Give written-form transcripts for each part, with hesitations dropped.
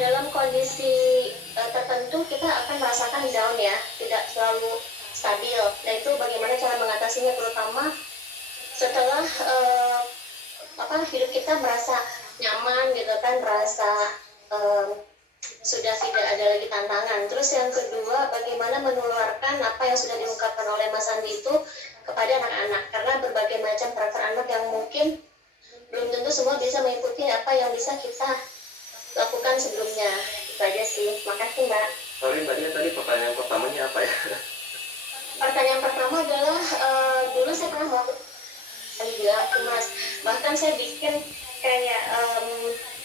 dalam kondisi tertentu kita akan merasakan down ya, tidak selalu stabil. Nah itu bagaimana cara mengatasinya, terutama setelah hidup kita merasa nyaman gitu kan, merasa sudah tidak ada lagi tantangan. Terus yang kedua, bagaimana menularkan apa yang sudah diungkapkan oleh Mas Andi itu kepada anak-anak, karena berbagai macam karakter anak yang mungkin belum tentu semua bisa mengikuti apa yang bisa kita lakukan sebelumnya. Itu aja sih. Makasih Mbak. Sorry Mbak Dia, tadi pertanyaan pertamanya apa ya? Pertanyaan pertama adalah dulu saya pernah melakukan juga Mas. Bahkan saya bikin kayak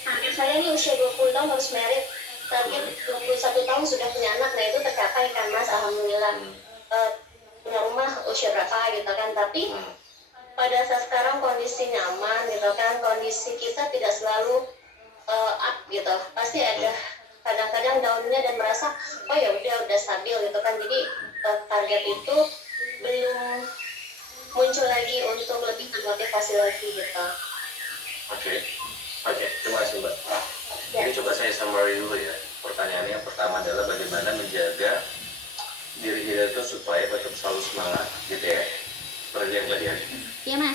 target saya ini usia 20 tahun harus merit. Target 21 tahun sudah punya anak. Nah itu tercapai kan Mas, alhamdulillah. Punya rumah usia berapa gitu kan. Tapi pada saat sekarang kondisi nyaman gitu kan, kondisi kita tidak selalu up gitu, pasti ada kadang-kadang downnya dan merasa oh ya udah stabil gitu kan, jadi target itu belum muncul lagi untuk lebih termotivasi lagi gitu. Oke, terima kasih Mbak. Jadi coba saya summary dulu ya. Pertanyaannya yang pertama adalah bagaimana menjaga diri kita itu supaya tetap selalu semangat gitu ya. Seperti yang Mbak Dian. Iya Mas.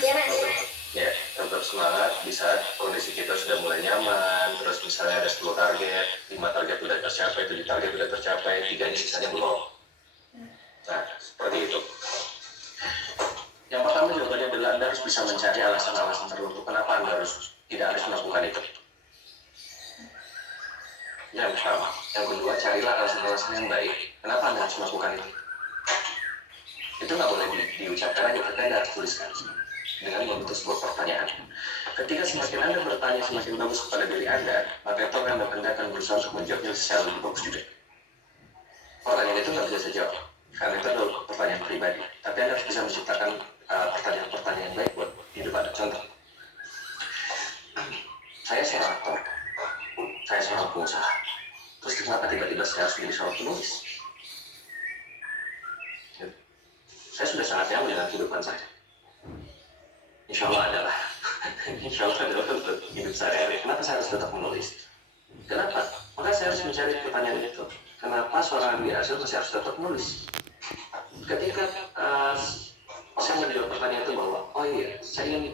Ya, tetap semangat di saat kondisi kita sudah mulai nyaman, terus misalnya ada 10 target, 5 target sudah tercapai, 7 target sudah tercapai, 3-nya sisanya belum. Nah, seperti itu. Yang pertama jawabannya adalah Anda harus bisa mencari alasan-alasan tertentu kenapa Anda tidak harus melakukan itu. Yang pertama. Yang kedua, carilah alasan-alasan yang baik kenapa Anda harus melakukan itu. Itu nggak boleh diucapkan aja, tapi Anda harus tuliskan dengan membentuk sebuah pertanyaan. Ketika semakin Anda bertanya semakin bagus kepada diri Anda, maka itu Anda akan berusaha untuk menjawabnya secara lebih bagus juga. Pertanyaan itu nggak bisa saya jawab, karena itu adalah pertanyaan pribadi. Tapi Anda harus bisa menciptakan pertanyaan-pertanyaan baik buat hidup Anda. Contoh, saya seorang aktor, saya seorang pengusaha. Terus kenapa tiba-tiba saya harus menjadi seorang penulis? Saya sudah sangat nyaman dengan kehidupan saya. Insya Allah adalah untuk hidup sehari-hari. Kenapa saya harus tetap menulis? Kenapa? Maka saya harus mencari pertanyaan itu. Kenapa seorang Andi Azhar masih harus tetap menulis? Ketika saya menjawab pertanyaan itu bahwa oh iya, saya ingin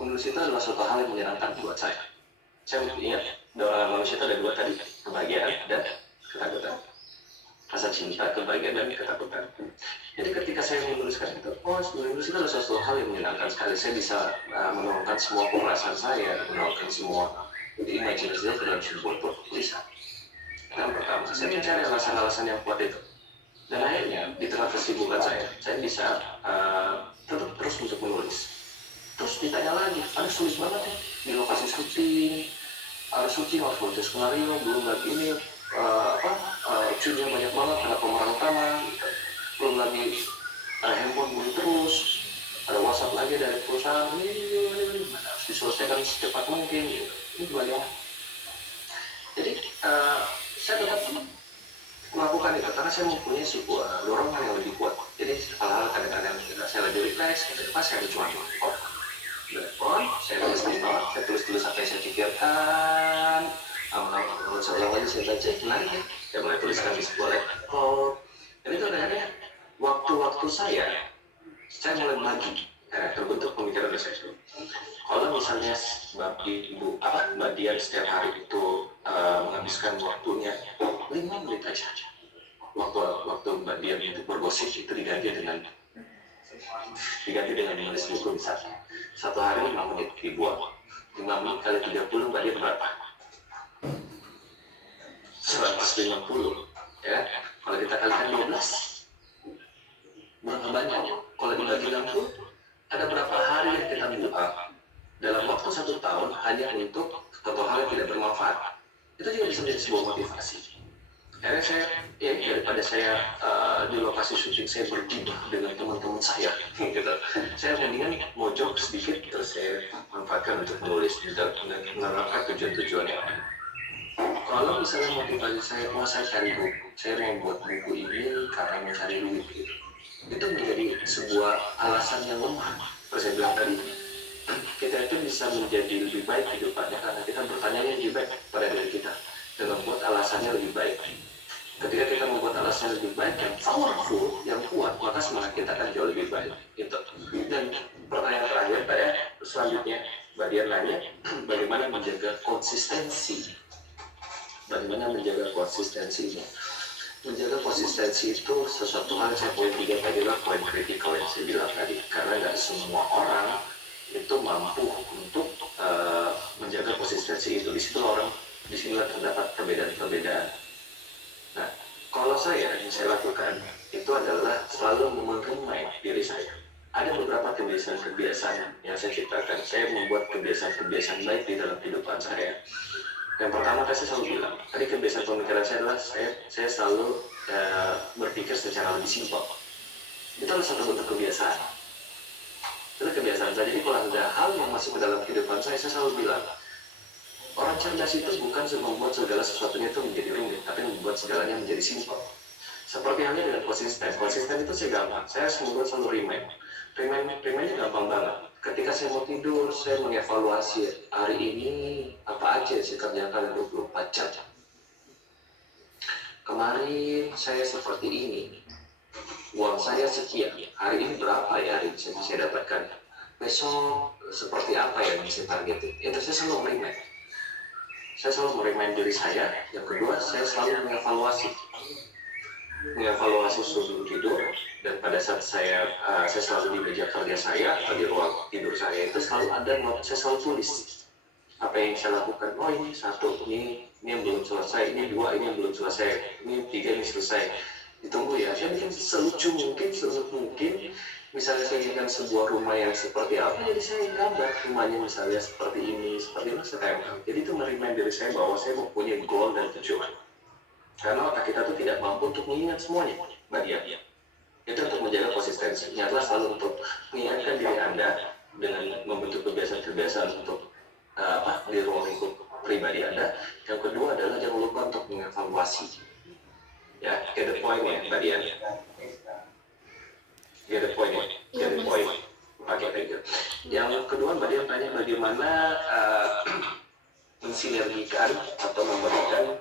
menulis itu adalah suatu hal yang menyenangkan buat saya. Saya ingat dorongan manusia itu ada dua tadi, kebahagiaan dan ketakutan. Rasa cinta, kebahagiaan, dan ketakutan. Jadi ketika saya menuliskan itu, menulis itu adalah sesuatu hal yang menyenangkan sekali. Saya bisa menuangkan semua perasaan saya, menuangkan semua imajinasi saya ke dalam sebuah tulisan. Yang pertama, saya mencari alasan-alasan yang kuat itu. Dan akhirnya, di tengah kesibukan saya bisa tetap terus untuk menulis. Terus ditanya lagi, ada sulit banget ya di lokasi syuting, harus baca skenario, belum lagi ini cucinya banyak banget, ada pemeran utama, belum lagi handphone bunyi terus, ada WhatsApp lagi dari perusahaan, ini harus diselesaikan secepat mungkin gitu. Ini bagaimana? Jadi saya tetap melakukan itu karena saya mempunyai sebuah dorongan yang lebih kuat. Jadi hal-hal kadang-kadang saya lagi relax, ketika saya cuma telepon, saya tulis apa yang saya pikirkan, seolah lagi saya baca menarik ya, saya mulai tuliskan di sebuah laptop. Dan itu akhirnya waktu-waktu saya mulai bagi terbentuk pemikiran saya. Kalau misalnya Mbak Dian setiap hari itu menghabiskan waktunya 5 menit aja, waktu Mbak Dian untuk bergosip itu diganti dengan menulis buku misalnya. Satu hari 5 menit dibuang, 5 menit kali 30 Mbak Dian berapa? 150 ya. Kalau kita kalikan 12 berapa banyak? Kalau dibagi 60 ada berapa hari yang kita buang dalam waktu 1 tahun hanya untuk satu hal yang tidak bermanfaat. Itu juga bisa menjadi sebuah motivasi. Karena daripada saya di lokasi syuting saya berjumpa dengan teman-teman saya gitu. Saya mendingan mojok sedikit terus saya manfaatkan untuk menulis dan menerapkan tujuan-tujuan yang ada. Kalau misalnya motivasi saya cari buku, saya mau buat buku ini karena mau cari duit gitu. Itu menjadi sebuah alasan yang lemah. Seperti saya bilang tadi, kita itu bisa menjadi lebih baik hidupannya karena kita bertanya yang lebih baik pada diri kita dan membuat alasannya lebih baik. Ketika kita membuat alasan lebih baik yang powerful, yang kuat, maka semangat kita akan jauh lebih baik. Gitu. Dan pertanyaan terakhir pada selanjutnya, Mbak Dian nanya, bagaimana menjaga konsistensi? Bagaimana menjaga konsistensinya? Menjaga konsistensi itu sesuatu hal yang saya poin 3 tadi adalah poin kritikal yang saya bilang tadi, karena nggak semua orang itu mampu untuk menjaga konsistensi itu. Di sinilah terdapat perbedaan-perbedaan. Nah, kalau saya yang saya lakukan itu adalah selalu memperbaiki diri saya. Ada beberapa kebiasaan-kebiasaan yang saya ciptakan. Saya membuat kebiasaan-kebiasaan baik di dalam kehidupan saya. Yang pertama, saya selalu bilang, tadi kebiasaan pemikiran saya adalah saya selalu berpikir secara lebih simpel. Itu adalah satu bentuk kebiasaan. Itu kebiasaan saya. Jadi kalau ada hal yang masuk ke dalam kehidupan saya selalu bilang, orang cerdas itu bukan membuat segala sesuatunya itu menjadi rumit, tapi membuat segalanya menjadi simpel. Seperti halnya dengan konsisten. Konsisten itu saya gampang. Saya membuat selalu remind. Remindnya gampang banget. Ketika saya mau tidur, saya mengevaluasi hari ini apa aja yang saya kerjakan dalam 24 jam. Kemarin saya seperti ini. Uang saya sekian. Hari ini berapa ya hari ini saya dapatkan? Besok seperti apa yang saya targetin? Itu saya selalu remind. Saya selalu merimain diri saya. Yang kedua, saya selalu mengevaluasi sebelum tidur. Dan pada saat saya selalu di meja kerja saya atau di ruang tidur saya itu selalu ada note, saya selalu tulis apa yang saya lakukan. Oh, ini 1, ini yang belum selesai, ini 2, ini yang belum selesai, ini 3, ini selesai. Ditunggu ya. Saya bikin selucu mungkin, selembut mungkin. Misalnya saya inginkan sebuah rumah yang seperti apa, jadi saya gambar rumahnya misalnya seperti ini, saya tempel. Jadi itu merimain diri saya bahwa saya mempunyai goal dan tujuan. Karena otak kita tuh tidak mampu untuk mengingat semuanya, Mbak Dian. Itu untuk menjaga konsistensi. Ini adalah selalu untuk mengingatkan diri Anda dengan membentuk kebiasaan-kebiasaan untuk di ruang lingkup pribadi Anda. Yang kedua adalah jangan lupa untuk mengevaluasi. Ya, get the point ya, Mbak Dian. Get the point. Oke, thank you. Yang kedua, Mbak Dian tanya bagaimana mensinergikan atau memberikan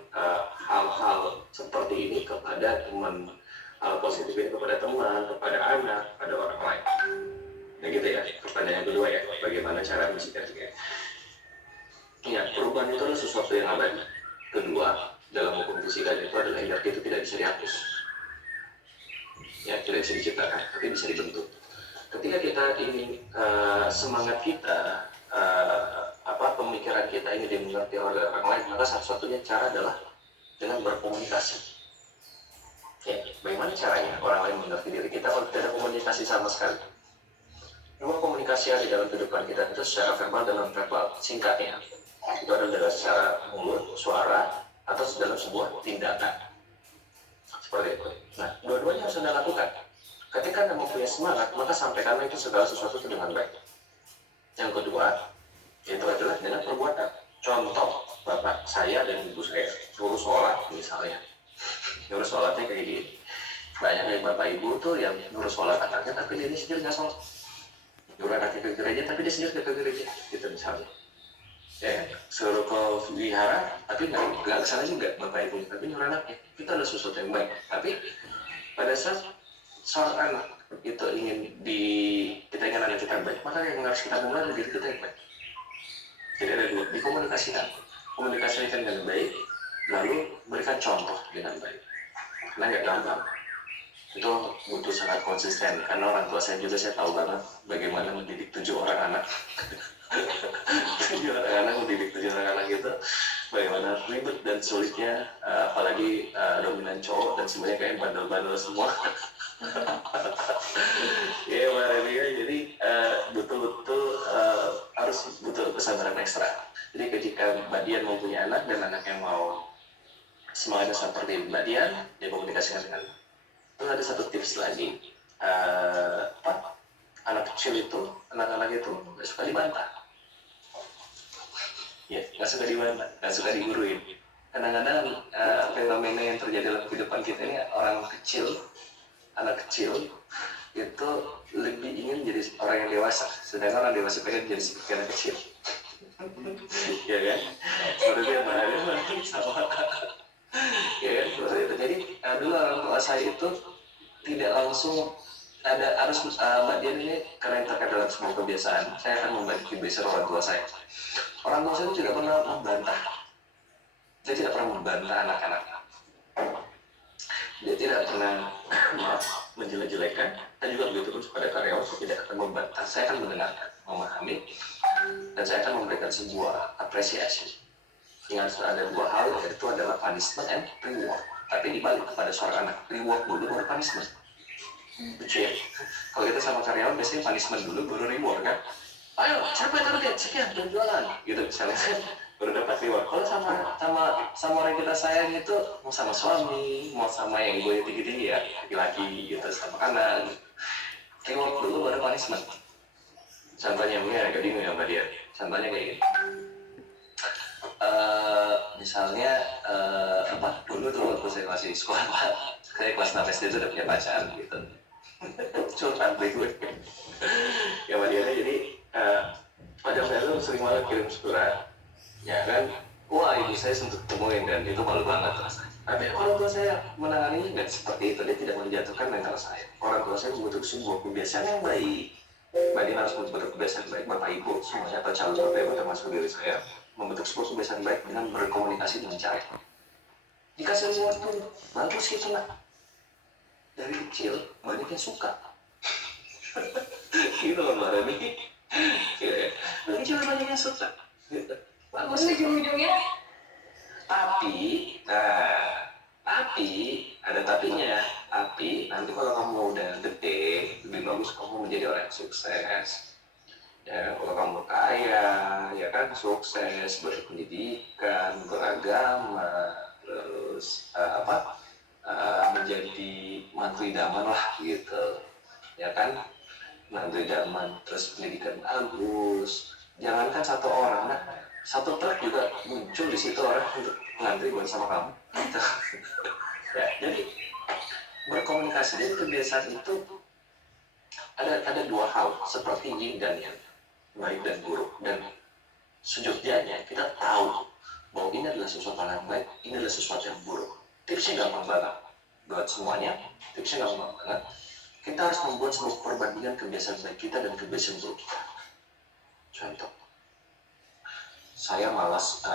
hal-hal seperti ini kepada teman, hal positif ini kepada teman, kepada anak, kepada orang lain. Nah gitu ya, pertanyaan kedua ya, bagaimana cara mensinergikan. Ya, perubahan itu adalah sesuatu yang abadi. Kedua, dalam hukum fisika itu adalah energi itu tidak bisa dihapus. Ya, tidak bisa diciptakan, tapi bisa dibentuk. Ketika kita ingin semangat kita, pemikiran kita ini dimengerti oleh orang lain, maka satu-satunya cara adalah dengan berkomunikasi. Ya, bagaimana caranya orang lain mengerti diri kita kalau tidak ada komunikasi sama sekali? Dua komunikasi yang di dalam kehidupan kita itu secara verbal dan non-verbal. Singkatnya, itu adalah secara mulut, suara, atau dalam sebuah tindakan. Seperti itu. Nah, dua-duanya harus Anda lakukan. Ketika Anda mempunyai semangat, maka sampaikanlah itu segala sesuatu dengan baik. Yang kedua, itu adalah dengan perbuatan. Contoh, bapak saya dan ibu saya suruh sholat misalnya. Nyuruh sholatnya kayak gini. Banyak dari bapak ibu tuh yang nyuruh sholat anaknya tapi dia sendiri nggak sholat. Nyuruh anaknya ke gereja tapi dia sendiri ke gereja. Gitu misalnya. Ya, suruh ke wihara tapi nggak kesana juga bapak ibu. Tapi nyuruh anaknya. Itu adalah sesuatu yang baik. Tapi pada saat seorang anak itu kita ingin anak kita baik, maka yang harus kita mulai dari diri kita yang baik. Jadi ada dua, dikomunikasikan dengan baik, lalu berikan contoh dengan baik. Karena nggak gampang, itu butuh sangat konsisten. Karena orang tua saya juga, saya tahu banget bagaimana mendidik 7 orang anak. 7 orang anak, mendidik 7 orang anak itu bagaimana ribet dan sulitnya, apalagi dominan cowok dan semuanya kayak bandel-bandel semua. Ya Mbak Relia, jadi betul-betul harus butuh kesabaran ekstra. Jadi ketika Mbak Dian mempunyai anak dan anak yang mau semangatnya seperti Mbak Dian, dia komunikasikan dengan. Terus ada satu tips lagi, anak anak itu nggak suka dibantah. Ya, nggak suka dibantah, nggak suka diguruin. Kadang-kadang fenomena yang terjadi dalam kehidupan kita ini anak kecil itu lebih ingin jadi orang yang dewasa, sedangkan orang dewasa pengen jadi seperti anak kecil. Ya kan? Seperti yang bahannya sama. Ya kan? Seperti itu. Jadi dulu orang tua saya itu tidak langsung harus Mbak Dian ini karena yang terkait dalam semua kebiasaan, saya akan membagi kebiasaan orang tua saya. Orang tua saya itu tidak pernah membantah. Dia tidak pernah membantah anak-anak. Dia tidak pernah menjelek-jelekan, dan juga begitu pun kepada karyawan. Saya tidak akan membantah, saya akan mendengarkan, memahami, dan saya akan memberikan sebuah apresiasi. Ingat, ada dua hal, yaitu adalah punishment and reward. Tapi dibalik kepada seorang anak, reward dulu baru punishment. Lucu ya? Kalau kita sama karyawan biasanya punishment dulu baru reward kan? Ayo capai target sekian penjualan, gitu misalnya. Baru dapat reward. Kalau sama orang kita sayang itu, mau sama suami, mau sama yang gue tinggi-tinggi ya, laki-laki gitu, sama anak, reward dulu baru punishment. Contohnya mungkin agak bingung ya Mbak Dia. Contohnya kayak gini. Misalnya dulu tuh waktu saya masih sekolah, saya kelas 6 SD itu udah punya pacar gitu. Curhat deh gue. Ya Mbak Dia, jadi pacar saya tuh sering banget kirim surat. Ya kan, wah ibu saya sempat temuin dan itu malu banget rasanya. Tapi orang tua saya menangani nggak seperti itu, dia tidak menjatuhkan mental saya. Orang tua saya membentuk sebuah kebiasaan yang baik. Mbak Dina harus membentuk kebiasaan baik, Bapak Ibu semuanya atau calon Bapak Ibu termasuk diri saya, membentuk sebuah kebiasaan baik dengan berkomunikasi dengan cara. Dikasih sesuatu, bagus gitu lah. Dari kecil banyak yang suka. Gitu loh Mbak Rani. Dari kecil banyak yang suka. Gitu. Bagus ujung-ujungnya. Tapi ada tapinya. Tapi nanti kalau kamu udah gede, lebih bagus kamu menjadi orang yang sukses. Ya, kalau kamu kaya, ya kan sukses, berpendidikan, beragama, terus menjadi mantu idaman lah gitu, ya kan, mantu idaman, terus pendidikan bagus. Jangankan satu orang, satu truk juga muncul di situ orang untuk ngantri buat sama kamu. Ya, jadi berkomunikasi, jadi kebiasaan itu ada dua hal seperti yin dan yang baik dan buruk, dan sejujurnya kita tahu bahwa ini adalah sesuatu yang baik, ini adalah sesuatu yang buruk. Tipsnya gampang banget buat semuanya, tipsnya gampang banget. Kita harus membuat sebuah perbandingan kebiasaan baik kita dan kebiasaan buruk kita. Contoh, saya malas,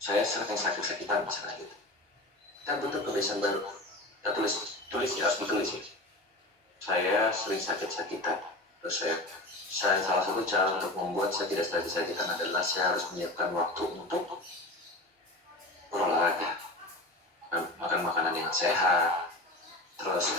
saya sering sakit-sakitan misalnya gitu. Kita butuh kebiasaan baru. Kita tulis ya, harus ditulis ya. Saya sering sakit-sakitan. Terus saya salah satu cara untuk membuat saya tidak sakit-sakitan adalah saya harus menyiapkan waktu untuk berolahraga, makan makanan yang sehat, terus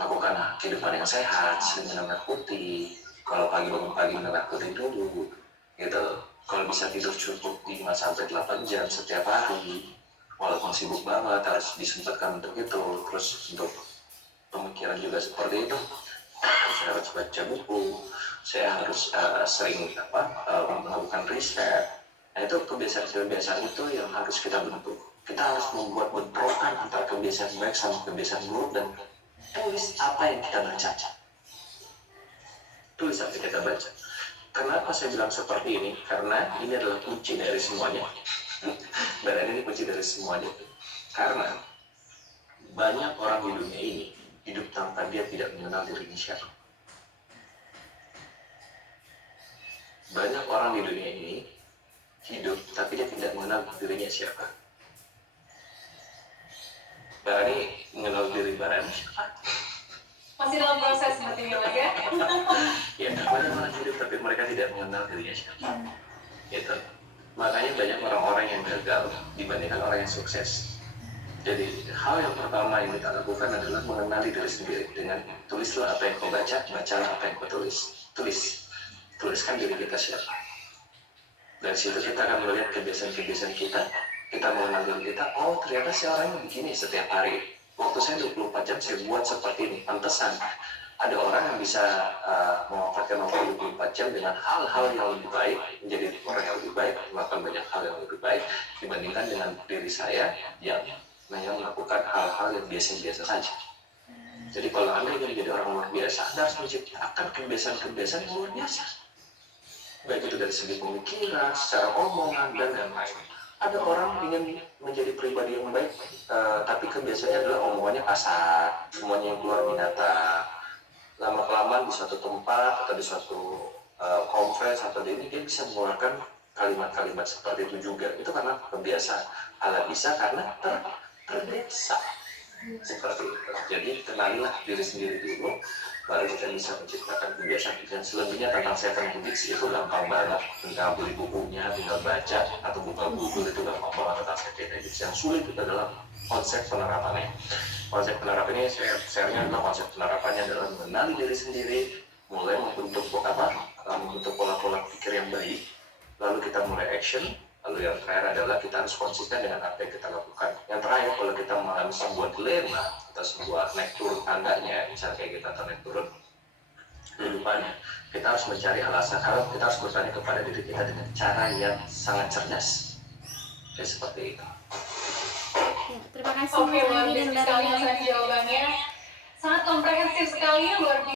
lakukan kehidupan yang sehat, sering minum air putih. Kalau bangun pagi minum air putih dulu, gitu. Kalau bisa tidur cukup 5-8 jam setiap hari, walaupun sibuk banget harus disempatkan untuk itu. Terus untuk pemikiran juga seperti itu, saya harus baca buku, saya harus sering melakukan riset. Nah, itu kebiasaan itu yang harus kita bentuk. Kita harus membuat bentrokan antara kebiasaan baik sama kebiasaan buruk, dan tulis apa yang kita baca. Tulis apa yang kita baca. Kenapa saya bilang seperti ini? Karena ini adalah kunci dari semuanya. Dan ini kunci dari semuanya. Karena banyak orang di dunia ini hidup tanpa dia tidak mengenal dirinya siapa. Banyak orang di dunia ini hidup tapi dia tidak mengenal dirinya siapa. Barani mengenal diri Barani siapa? Masih dalam proses seperti ini Mas ya? Ya, banyak orang hidup tapi mereka tidak mengenal dirinya siapa. Gitu. Makanya banyak orang-orang yang gagal dibandingkan orang yang sukses. Jadi hal yang pertama yang kita lakukan adalah mengenali diri sendiri dengan tulislah apa yang kau baca, bacalah apa yang kau tulis. Tuliskan diri kita siapa. Dari situ kita akan melihat kebiasaan-kebiasaan kita. Kita mengenal diri kita, oh ternyata si orangnya begini setiap hari. Waktu saya 24 jam saya buat seperti ini. Pantesan ada orang yang bisa memanfaatkan waktu 24 jam dengan hal-hal yang lebih baik, menjadi orang yang lebih baik, melakukan banyak hal yang lebih baik dibandingkan dengan diri saya yang melakukan hal-hal yang biasa-biasa saja. Jadi kalau Anda ingin menjadi orang luar biasa, Anda harus menciptakan kebiasaan-kebiasaan yang luar biasa. Baik itu dari segi pemikiran, secara omongan, dan lain-lain. Ada orang ingin menjadi pribadi yang baik, tapi kebiasaannya adalah omongannya kasar, semuanya yang keluar binatang. Lama-kelamaan di suatu tempat atau di suatu conference atau di ini, dia bisa mengeluarkan kalimat-kalimat seperti itu juga. Itu karena kebiasaan. Ala bisa karena terbiasa. Seperti itu. Jadi kenalilah diri sendiri dulu, baru kita bisa menciptakan kebiasaan. Dan selebihnya tentang 7 habits itu gampang banget. Tinggal beli bukunya, tinggal baca atau buka Google, itu gampang banget tentang 7 habits. Yang sulit itu adalah konsep penerapannya. Konsep penerapannya share-nya adalah konsep penerapannya adalah mengenali diri sendiri, mulai membentuk pola-pola pikir yang baik, lalu kita mulai action. Lalu yang terakhir adalah kita harus konsisten dengan apa yang kita lakukan. Yang terakhir, kalau kita mengalami sebuah dilema atau sebuah naik turun tangganya, misalnya kayak kita naik turun kehidupannya, kita harus mencari alasan, kalau kita harus bertanya kepada diri kita dengan cara yang sangat cerdas. Jadi seperti itu. Ya, terima kasih Oke, Mas luar Andi dan biasa Mbak sekali Rini. Mas Andi jawabannya. Sangat komprehensif sekali, luar biasa.